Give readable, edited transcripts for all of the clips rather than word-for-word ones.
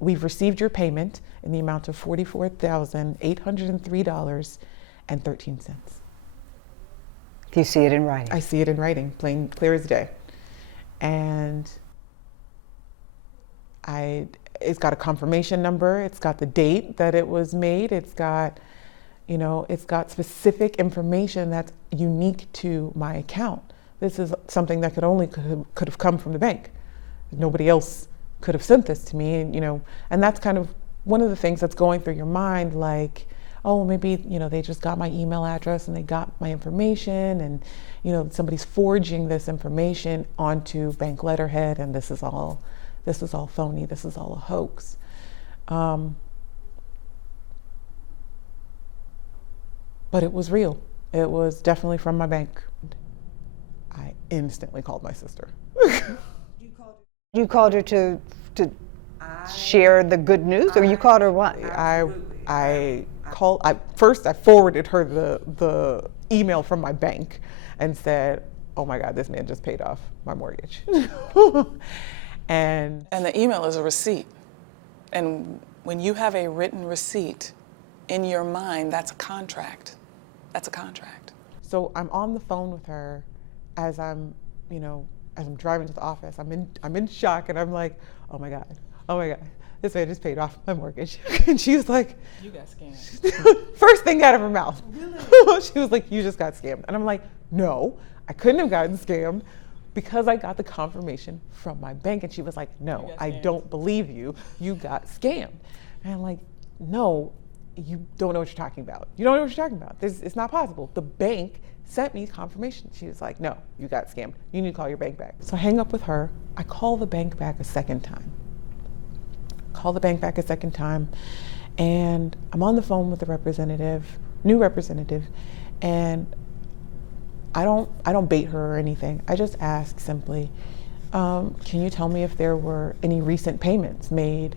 we've received your payment in the amount of $44,803.13. Do you see it in writing? I see it in writing, plain clear as day. And it's got a confirmation number, it's got the date that it was made, it's got, it's got specific information that's unique to my account. This is something that could have come from the bank. Nobody else could have sent this to me, and that's kind of one of the things that's going through your mind, like, oh, maybe, they just got my email address and they got my information, and, somebody's forging this information onto bank letterhead, and this is all phony, this is all a hoax. But it was real. It was definitely from my bank. I instantly called my sister. You called her to share the good news, or you called her what? I forwarded her the email from my bank and said, oh my God, this man just paid off my mortgage. And the email is a receipt. And when you have a written receipt in your mind, that's a contract. That's a contract. So I'm on the phone with her as I'm driving to the office. I'm in shock, and I'm like, oh my God, this man just paid off my mortgage. And she's like, you got scammed. First thing out of her mouth. Really? She was like, you just got scammed. And I'm like, no, I couldn't have gotten scammed because I got the confirmation from my bank. And she was like, no, I don't believe you. You got scammed. And I'm like, no, you don't know what you're talking about. You don't know what you're talking about. It's not possible. The bank sent me confirmation. She was like, no, you got scammed. You need to call your bank back. So I hang up with her. I call the bank back a second time. And I'm on the phone with the new representative, and I don't bait her or anything. I just ask simply, can you tell me if there were any recent payments made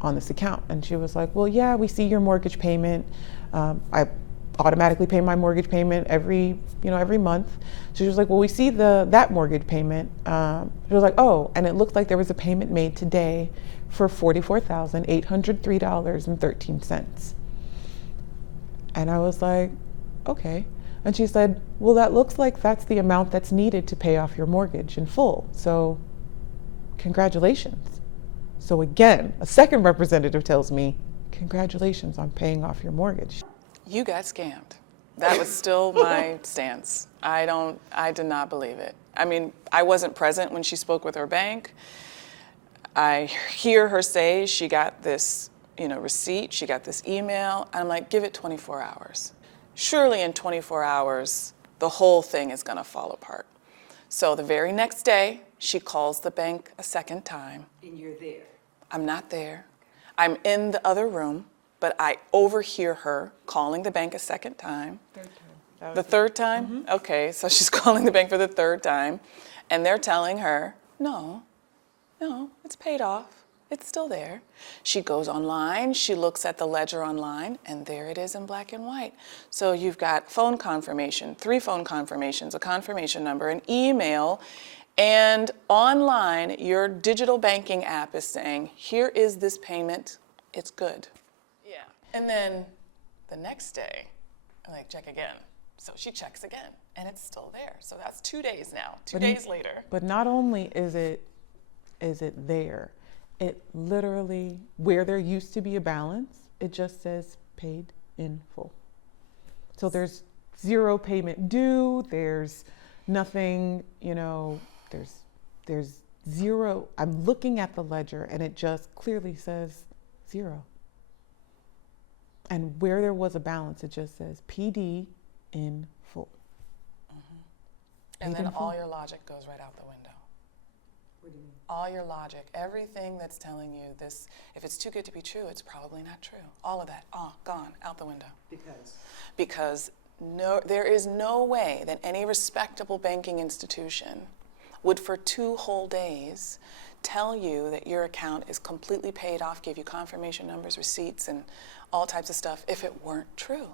on this account? And she was like, well, yeah, we see your mortgage payment. I automatically pay my mortgage payment every month. So she was like, well, we see that mortgage payment. She was like, oh, and it looked like there was a payment made today for $44,803.13. And I was like, okay. And she said, well, that looks like that's the amount that's needed to pay off your mortgage in full. So congratulations. So again, a second representative tells me, congratulations on paying off your mortgage. You got scammed. That was still my stance. I did not believe it. I mean, I wasn't present when she spoke with her bank. I hear her say she got this, receipt, she got this email. I'm like, give it 24 hours. Surely in 24 hours, the whole thing is gonna fall apart. So the very next day, she calls the bank a second time. And you're there? I'm not there. I'm in the other room, but I overhear her calling the bank a second time. Third time. The third time? Mm-hmm. Okay, so she's calling the bank for the third time, and they're telling her, no, it's paid off. It's still there. She goes online, she looks at the ledger online, and there it is in black and white. So you've got phone confirmation, 3 phone confirmations, a confirmation number, an email, and online, your digital banking app is saying, here is this payment, it's good. Yeah. And then the next day, I'm like, check again. So she checks again, and it's still there. So that's 2 days now, 2 days later. But not only is it there, it literally, where there used to be a balance, it just says paid in full. So there's zero payment due, there's nothing, there's zero. I'm looking at the ledger and it just clearly says zero. And where there was a balance, it just says PD in full. Mm-hmm. And then all your logic goes right out the window. What do you mean? All your logic, everything that's telling you this, if it's too good to be true, it's probably not true. All of that, gone, out the window. Because there is no way that any respectable banking institution would for 2 whole days tell you that your account is completely paid off, give you confirmation numbers, receipts, and all types of stuff if it weren't true.